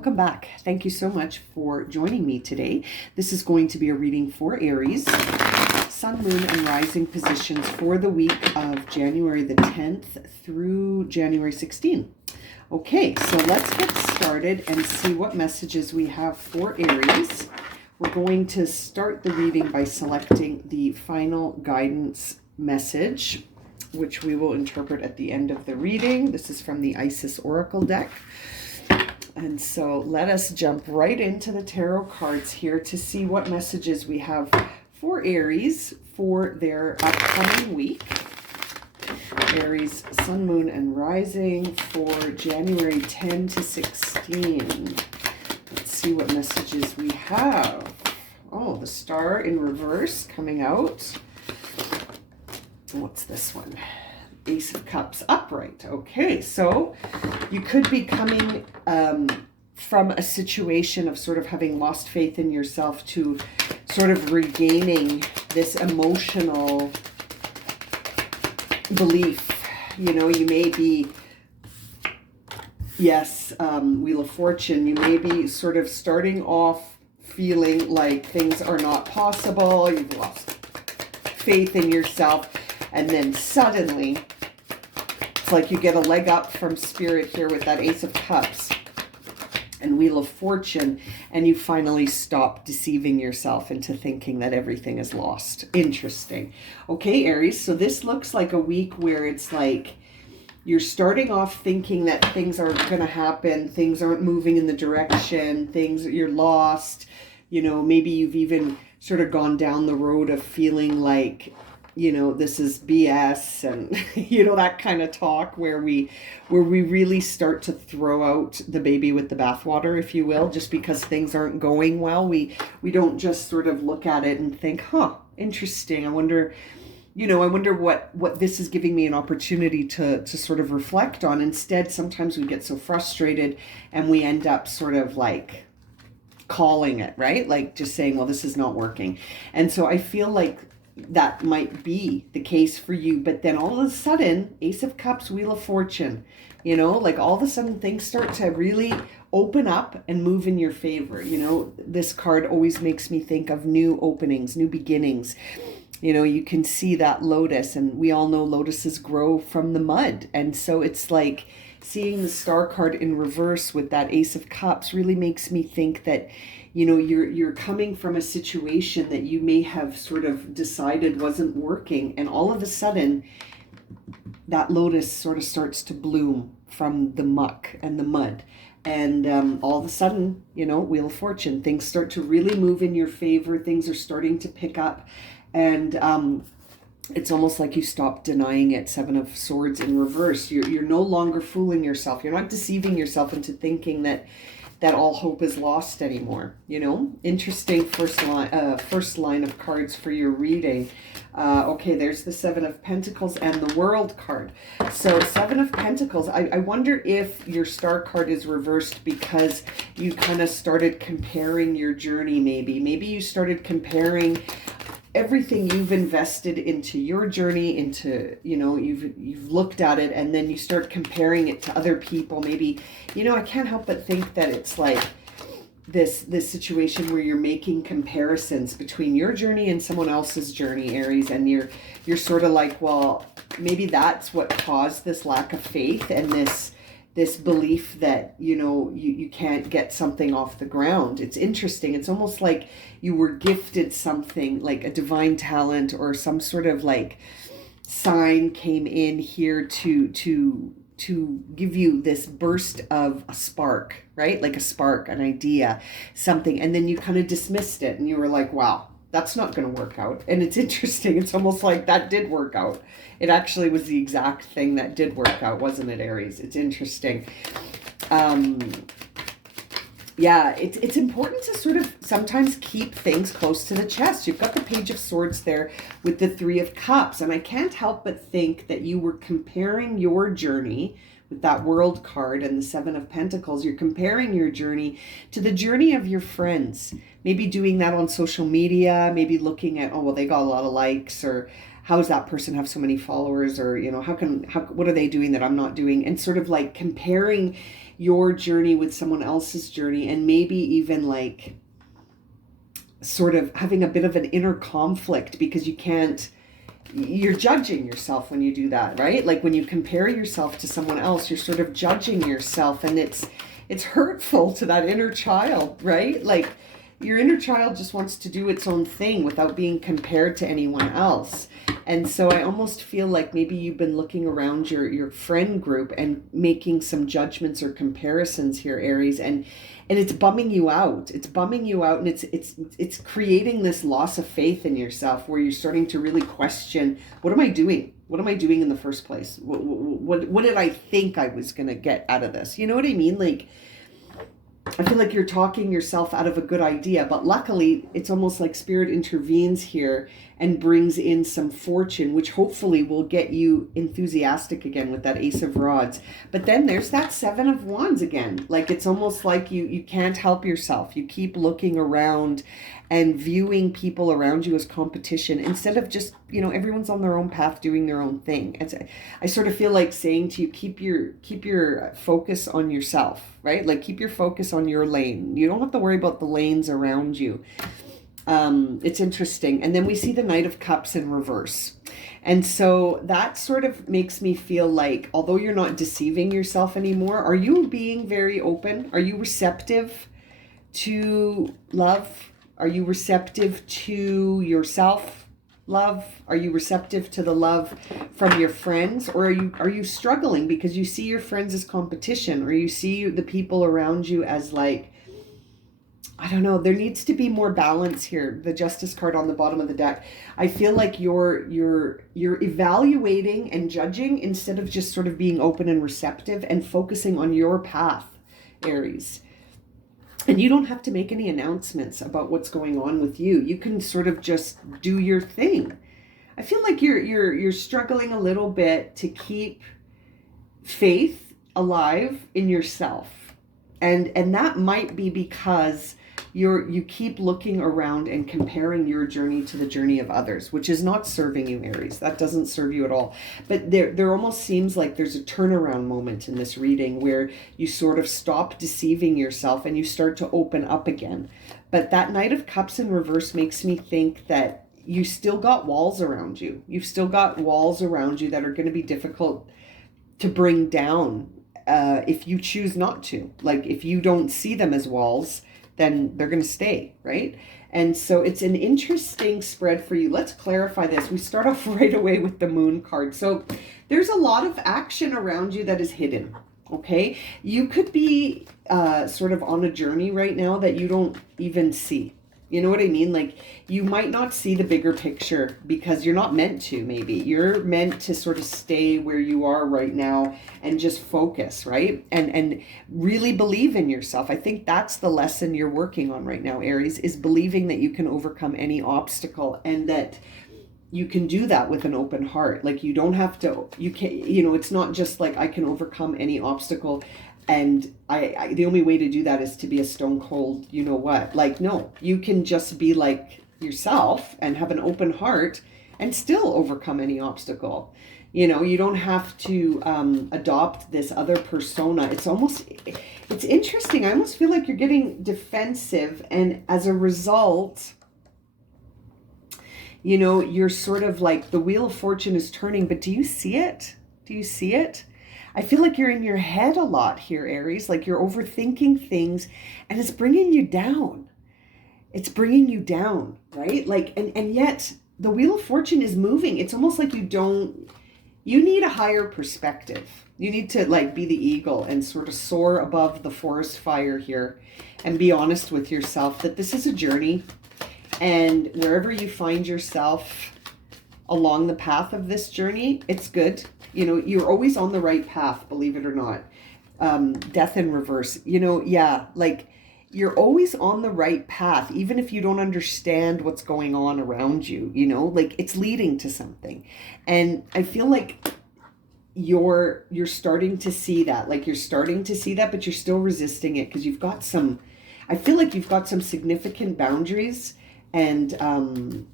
welcome back. Thank you so much for joining me today. This is going to be a reading for Aries, Sun, Moon, and Rising positions for the week of January the 10th through January 16th. Okay, so let's get started and see what messages we have for Aries. We're going to start the reading by selecting the final guidance message, which we will interpret at the end of the reading. This is from the Isis Oracle deck. And so let us jump right into the tarot cards here to see what messages we have for Aries for their upcoming week. Aries, Sun, Moon, and Rising for January 10 to 16. Let's see what messages we have. Oh, the Star in reverse coming out. What's this one? Ace of Cups upright. Okay, so you could be coming from a situation of sort of having lost faith in yourself to sort of regaining this emotional belief. You know, you may be, yes, Wheel of Fortune, you may be sort of starting off feeling like things are not possible, you've lost faith in yourself, and then suddenly it's like you get a leg up from Spirit here with that Ace of Cups and Wheel of Fortune, and you finally stop deceiving yourself into thinking that everything is lost. Interesting. Okay, Aries, so this looks like a week where it's like you're starting off thinking that things aren't going to happen, things aren't moving in the direction, you're lost. You know, maybe you've even sort of gone down the road of feeling like, you know, this is BS and, you know, that kind of talk where we really start to throw out the baby with the bathwater, if you will, just because things aren't going well. We don't just sort of look at it and think, interesting. I wonder what this is giving me an opportunity to sort of reflect on. Instead, sometimes we get so frustrated and we end up sort of like calling it, right? Like just saying, well, this is not working. And so I feel like that might be the case for you, but then all of a sudden, Ace of Cups, Wheel of Fortune, you know, like all of a sudden things start to really open up and move in your favor. You know, this card always makes me think of new openings, new beginnings. You know, you can see that lotus, and we all know lotuses grow from the mud. And so it's like seeing the Star card in reverse with that Ace of Cups really makes me think that, you know, you're coming from a situation that you may have sort of decided wasn't working, and all of a sudden that lotus sort of starts to bloom from the muck and the mud, and all of a sudden, you know, Wheel of Fortune, things start to really move in your favor, things are starting to pick up, and it's almost like you stop denying it. Seven of Swords in reverse. You're no longer fooling yourself. You're not deceiving yourself into thinking that all hope is lost anymore. You know, interesting first line of cards for your reading. Okay, there's the Seven of Pentacles and the World card. So Seven of Pentacles, I wonder if your Star card is reversed because you kind of started comparing your journey. Maybe you started comparing everything you've invested into your journey, into, you know, you've looked at it and then you start comparing it to other people. Maybe, you know, I can't help but think that it's like this situation where you're making comparisons between your journey and someone else's journey, Aries, and you're sort of like, well, maybe that's what caused this lack of faith and this belief that, you know, you can't get something off the ground. It's interesting. It's almost like you were gifted something, like a divine talent or some sort of like sign came in here to give you this burst of a spark, right? Like a spark, an idea, something. And then you kind of dismissed it and you were like, wow, that's not going to work out. And it's interesting. It's almost like that did work out. It actually was the exact thing that did work out, wasn't it, Aries? It's interesting. Yeah, it's important to sort of sometimes keep things close to the chest. You've got the Page of Swords there with the Three of Cups. And I can't help but think that you were comparing your journey with that World card and the Seven of Pentacles. You're comparing your journey to the journey of your friends. Maybe doing that on social media, maybe looking at, oh, well, they got a lot of likes, or how does that person have so many followers, or, you know, what are they doing that I'm not doing? And sort of like comparing your journey with someone else's journey, and maybe even like sort of having a bit of an inner conflict because you're judging yourself when you do that, right? Like when you compare yourself to someone else, you're sort of judging yourself, and it's hurtful to that inner child, right? Like your inner child just wants to do its own thing without being compared to anyone else. And so I almost feel like maybe you've been looking around your friend group and making some judgments or comparisons here, Aries, and it's bumming you out. It's bumming you out, and it's creating this loss of faith in yourself where you're starting to really question, what am I doing? What am I doing in the first place? What did I think I was going to get out of this? You know what I mean? Like, I feel like you're talking yourself out of a good idea, but luckily it's almost like Spirit intervenes here and brings in some fortune, which hopefully will get you enthusiastic again with that Ace of Rods. But then there's that Seven of Wands again. Like it's almost like you can't help yourself. You keep looking around and viewing people around you as competition instead of just, everyone's on their own path doing their own thing. I sort of feel like saying to you, keep your focus on yourself, right? Like keep your focus on your lane. You don't have to worry about the lanes around you. It's interesting. And then we see the Knight of Cups in reverse. And so that sort of makes me feel like, although you're not deceiving yourself anymore, are you being very open? Are you receptive to love? Are you receptive to yourself love? Are you receptive to the love from your friends? Or are you struggling because you see your friends as competition, or you see the people around you as like, I don't know, there needs to be more balance here. The Justice card on the bottom of the deck. I feel like you're evaluating and judging instead of just sort of being open and receptive and focusing on your path, Aries. And you don't have to make any announcements about what's going on with you. You can sort of just do your thing. I feel like you're struggling a little bit to keep faith alive in yourself. And that might be because you keep looking around and comparing your journey to the journey of others, which is not serving you, Aries. That doesn't serve you at all. But there almost seems like there's a turnaround moment in this reading where you sort of stop deceiving yourself and you start to open up again. But that Knight of Cups in reverse makes me think that you still got walls around you. You've still got walls around you that are going to be difficult to bring down if you choose not to. Like if you don't see them as walls, then they're going to stay, right? And so it's an interesting spread for you. Let's clarify this. We start off right away with the Moon card. So there's a lot of action around you that is hidden, okay? You could be sort of on a journey right now that you don't even see. You know what I mean? Like you might not see the bigger picture because you're not meant to, maybe. You're meant to sort of stay where you are right now and just focus, right? And really believe in yourself. I think that's the lesson you're working on right now, Aries, is believing that you can overcome any obstacle and that you can do that with an open heart. Like you don't have to, you can, it's not just like I can overcome any obstacle and I the only way to do that is to be a stone cold, you know what? Like, no, you can just be like yourself and have an open heart and still overcome any obstacle. You don't have to adopt this other persona. It's interesting. I almost feel like you're getting defensive. And as a result, you're sort of like the Wheel of Fortune is turning. But do you see it? Do you see it? I feel like you're in your head a lot here, Aries. Like you're overthinking things and it's bringing you down. It's bringing you down, right? Like, and yet the Wheel of Fortune is moving. It's almost like you need a higher perspective. You need to like be the eagle and sort of soar above the forest fire here and be honest with yourself that this is a journey. And wherever you find yourself along the path of this journey, it's good. You're always on the right path, believe it or not. Death in reverse, like you're always on the right path, even if you don't understand what's going on around you, like it's leading to something. And I feel like you're starting to see that, but you're still resisting it because I feel like you've got some significant boundaries and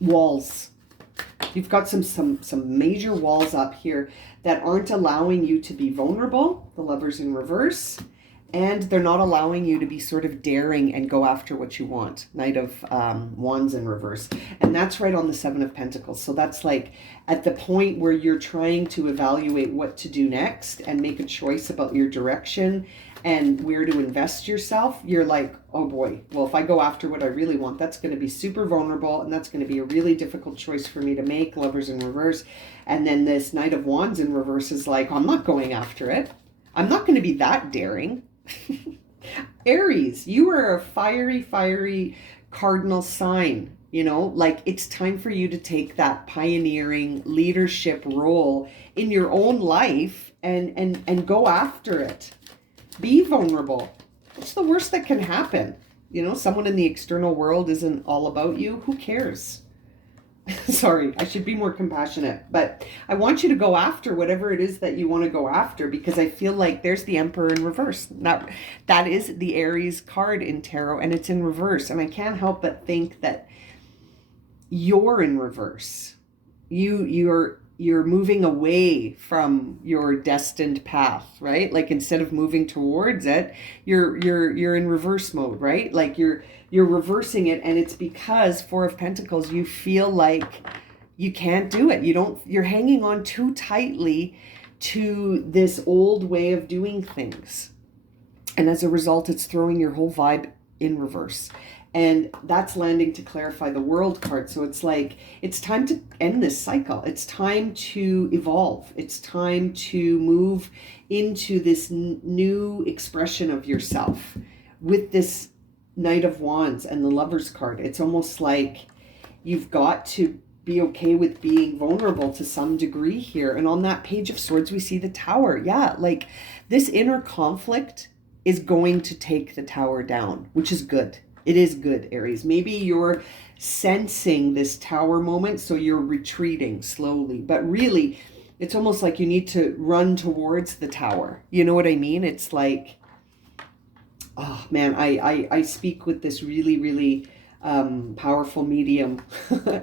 walls You've got some major walls up here that aren't allowing you to be vulnerable, the Lovers in reverse, and they're not allowing you to be sort of daring and go after what you want. Knight of Wands in reverse. And that's right on the Seven of Pentacles. So that's like at the point where you're trying to evaluate what to do next and make a choice about your direction and where to invest yourself. You're like, oh boy, well, if I go after what I really want, that's going to be super vulnerable, and that's going to be a really difficult choice for me to make. Lovers in reverse. And then this Knight of Wands in reverse is like, I'm not going after it. I'm not going to be that daring. Aries, you are a fiery cardinal sign. You know, like it's time for you to take that pioneering leadership role in your own life and go after it. Be vulnerable. What's the worst that can happen? You know, someone in the external world isn't all about you. Who cares? Sorry, I should be more compassionate, but I want you to go after whatever it is that you want to go after, because I feel like there's the Emperor in reverse. That is the Aries card in tarot, and it's in reverse. And I can't help but think that you're in reverse. You're moving away from your destined path, right? Like instead of moving towards it, you're in reverse mode, right? Like you're reversing it, and it's because Four of Pentacles, you feel like you can't do it. You're hanging on too tightly to this old way of doing things. And as a result, it's throwing your whole vibe in reverse. And that's landing to clarify the World card. So it's like, it's time to end this cycle. It's time to evolve. It's time to move into this new expression of yourself with this Knight of Wands and the Lovers card. It's almost like you've got to be okay with being vulnerable to some degree here. And on that Page of Swords, we see the Tower. Yeah, like this inner conflict is going to take the Tower down, which is good. It is good, Aries. Maybe you're sensing this Tower moment, so you're retreating slowly. But really, it's almost like you need to run towards the Tower. You know what I mean? It's like, oh man, I speak with this really powerful medium.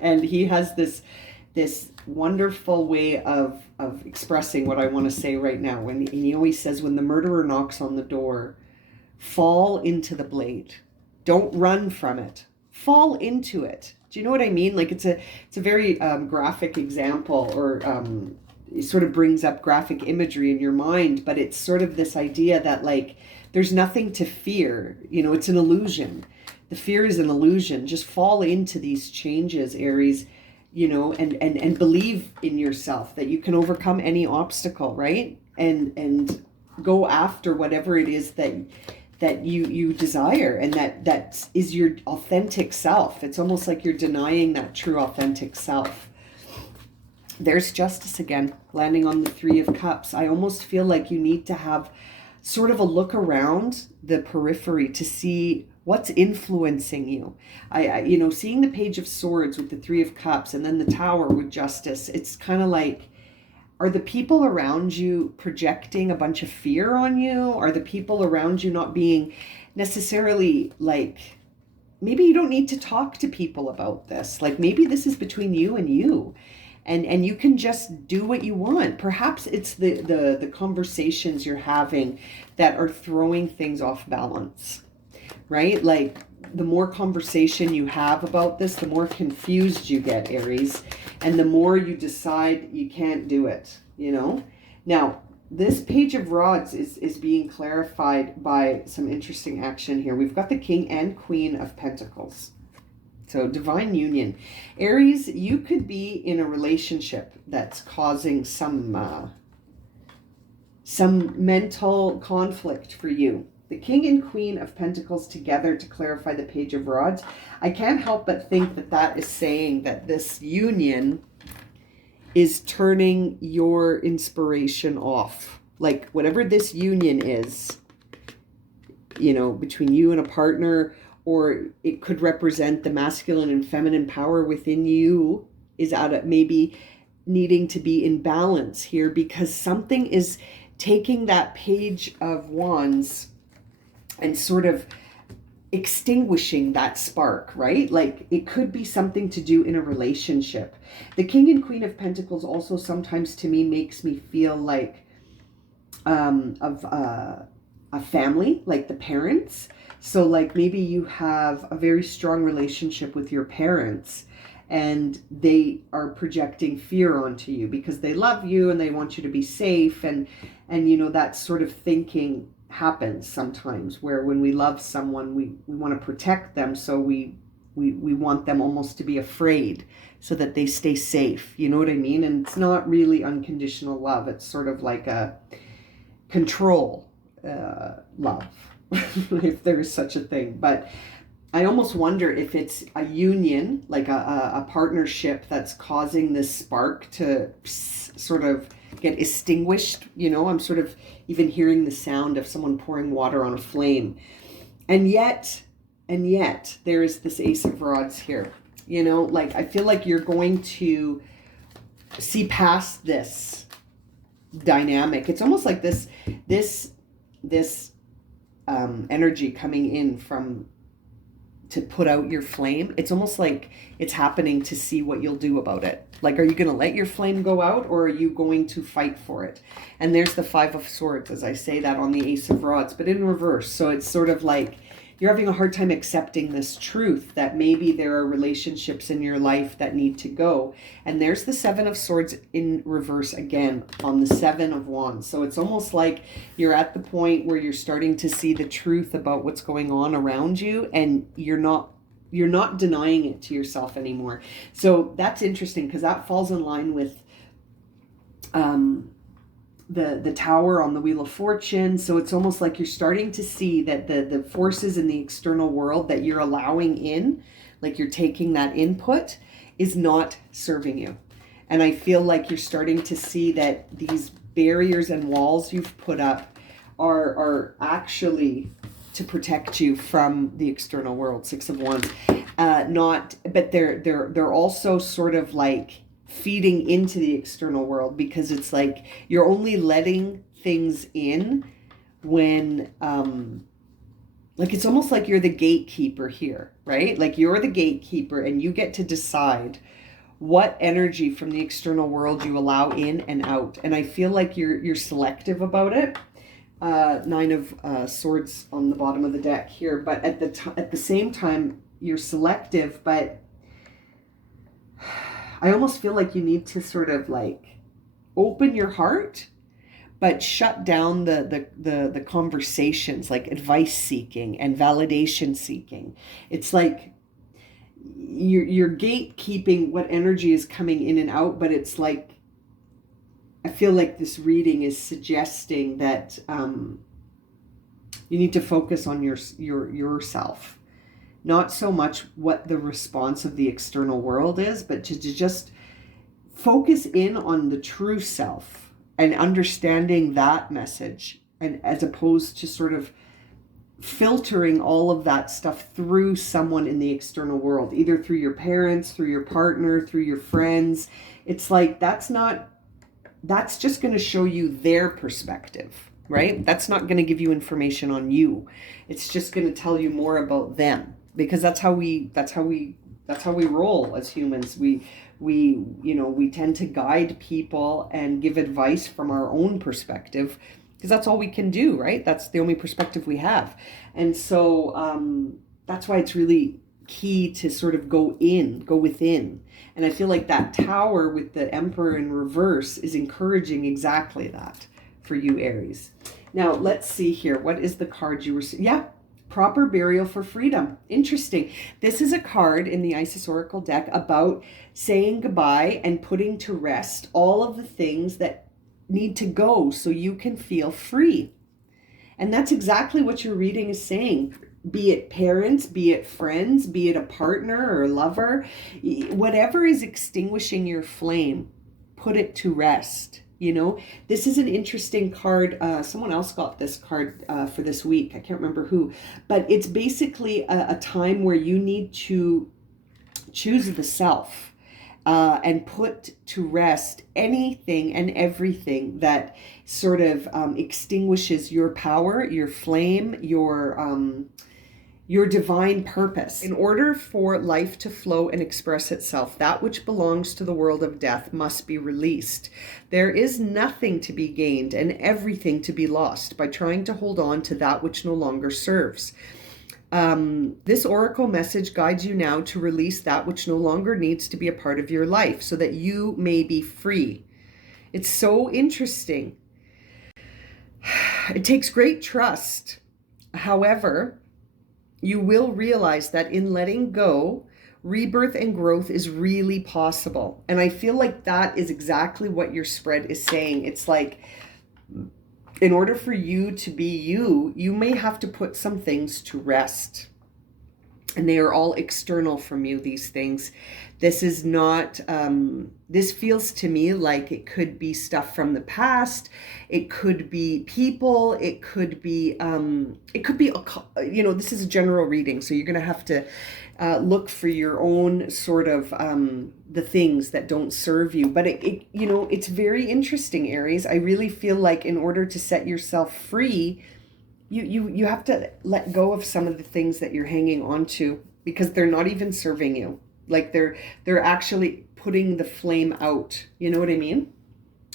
And he has this wonderful way of expressing what I want to say right now. And he always says, when the murderer knocks on the door, fall into the blade. Don't run from it. Fall into it. Do you know what I mean? Like it's a very graphic example, or it sort of brings up graphic imagery in your mind, but it's sort of this idea that like there's nothing to fear. You know, it's an illusion. The fear is an illusion. Just fall into these changes, Aries, you know, and believe in yourself that you can overcome any obstacle, right? And go after whatever it is that you desire, and that is your authentic self. It's almost like you're denying that true authentic self. There's Justice again, landing on the Three of Cups. I almost feel like you need to have sort of a look around the periphery to see what's influencing you. You know, seeing the Page of Swords with the Three of Cups and then the Tower with Justice, it's kind of like, are the people around you projecting a bunch of fear on you? Are the people around you not being necessarily like, maybe you don't need to talk to people about this. Like maybe this is between you and you. And you can just do what you want. Perhaps it's the conversations you're having that are throwing things off balance, right? Like the more conversation you have about this, the more confused you get, Aries, and the more you decide you can't do it, you know? Now, this Page of Rods is being clarified by some interesting action here. We've got the King and Queen of Pentacles. So divine union. Aries, you could be in a relationship that's causing some mental conflict for you. The King and Queen of Pentacles together to clarify the Page of Rods. I can't help but think that that is saying that this union is turning your inspiration off. Like whatever this union is, you know, between you and a partner, or it could represent the masculine and feminine power within you is out of maybe needing to be in balance here, because something is taking that Page of Wands and sort of extinguishing that spark, right? Like it could be something to do in a relationship. The King and Queen of Pentacles also sometimes to me makes me feel like of a family, like the parents. So like maybe you have a very strong relationship with your parents and they are projecting fear onto you because they love you and they want you to be safe, and you know, that sort of thinking happens sometimes where when we love someone we want to protect them, so we want them almost to be afraid so that they stay safe, you know what I mean? And it's not really unconditional love, it's sort of like a control love if there is such a thing. But I almost wonder if it's a union, like a partnership that's causing this spark to sort of get extinguished. You know, I'm sort of even hearing the sound of someone pouring water on a flame. And yet there is this Ace of Rods here. You know, like I feel like you're going to see past this dynamic. It's almost like this energy coming in from to put out your flame. It's almost like it's happening to see what you'll do about it. Like, are you going to let your flame go out, or are you going to fight for it? And there's the Five of Swords, as I say that on the Ace of Rods, but in reverse. So it's sort of like you're having a hard time accepting this truth that maybe there are relationships in your life that need to go. And there's the Seven of Swords in reverse again on the Seven of Wands. So it's almost like you're at the point where you're starting to see the truth about what's going on around you, and you're not denying it to yourself anymore. So that's interesting because that falls in line with the Tower on the Wheel of Fortune. So it's almost like you're starting to see that the forces in the external world that you're allowing in, like you're taking that input, is not serving you. And I feel like you're starting to see that these barriers and walls you've put up are actually to protect you from the external world. Six of Wands. But they're also sort of like feeding into the external world, because it's like you're only letting things in when like it's almost like you're the gatekeeper here, right? Like you're the gatekeeper and you get to decide what energy from the external world you allow in and out. And I feel like you're selective about it. Nine of Swords on the bottom of the deck here, but at the same time you're selective, but I almost feel like you need to sort of like open your heart, but shut down the conversations, like advice seeking and validation seeking. It's like you're gatekeeping what energy is coming in and out, but it's like I feel like this reading is suggesting that you need to focus on yourself. Not so much what the response of the external world is, but to just focus in on the true self and understanding that message, and as opposed to sort of filtering all of that stuff through someone in the external world, either through your parents, through your partner, through your friends. It's like that's just going to show you their perspective, right? That's not going to give you information on you. It's just going to tell you more about them. Because that's how we roll as humans. We tend to guide people and give advice from our own perspective, because that's all we can do, right? That's the only perspective we have. And so that's why it's really key to sort of go within. And I feel like that Tower with the Emperor in reverse is encouraging exactly that for you, Aries. Now, let's see here. What is the card you were... Yeah. Proper burial for freedom. Interesting. This is a card in the Isis Oracle deck about saying goodbye and putting to rest all of the things that need to go so you can feel free. And that's exactly what your reading is saying. Be it parents, be it friends, be it a partner or a lover, whatever is extinguishing your flame, put it to rest. You know, this is an interesting card. Someone else got this card for this week. I can't remember who, but it's basically a time where you need to choose the self and put to rest anything and everything that sort of extinguishes your power, your flame, your your divine purpose. In order for life to flow and express itself, that which belongs to the world of death must be released. There is nothing to be gained and everything to be lost by trying to hold on to that which no longer serves. This oracle message guides you now to release that which no longer needs to be a part of your life so that you may be free. It's so interesting. It takes great trust. However, you will realize that in letting go, rebirth and growth is really possible. And I feel like that is exactly what your spread is saying. It's like, in order for you to be you, you may have to put some things to rest. And they are all external from you, these things. This is not, this feels to me like it could be stuff from the past. It could be people. It could be, this is a general reading. So you're going to have to look for your own sort of, the things that don't serve you. But it's very interesting, Aries. I really feel like in order to set yourself free, you have to let go of some of the things that you're hanging on to because they're not even serving you. Like they're actually putting the flame out. You know what I mean?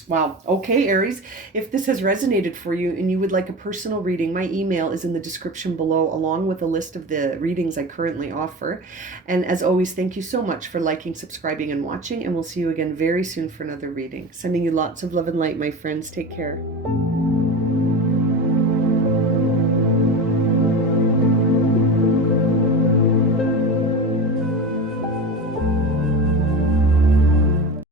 Wow. Okay, Aries, if this has resonated for you and you would like a personal reading, my email is in the description below, along with a list of the readings I currently offer. And as always, thank you so much for liking, subscribing, and watching. And we'll see you again very soon for another reading. Sending you lots of love and light, my friends. Take care.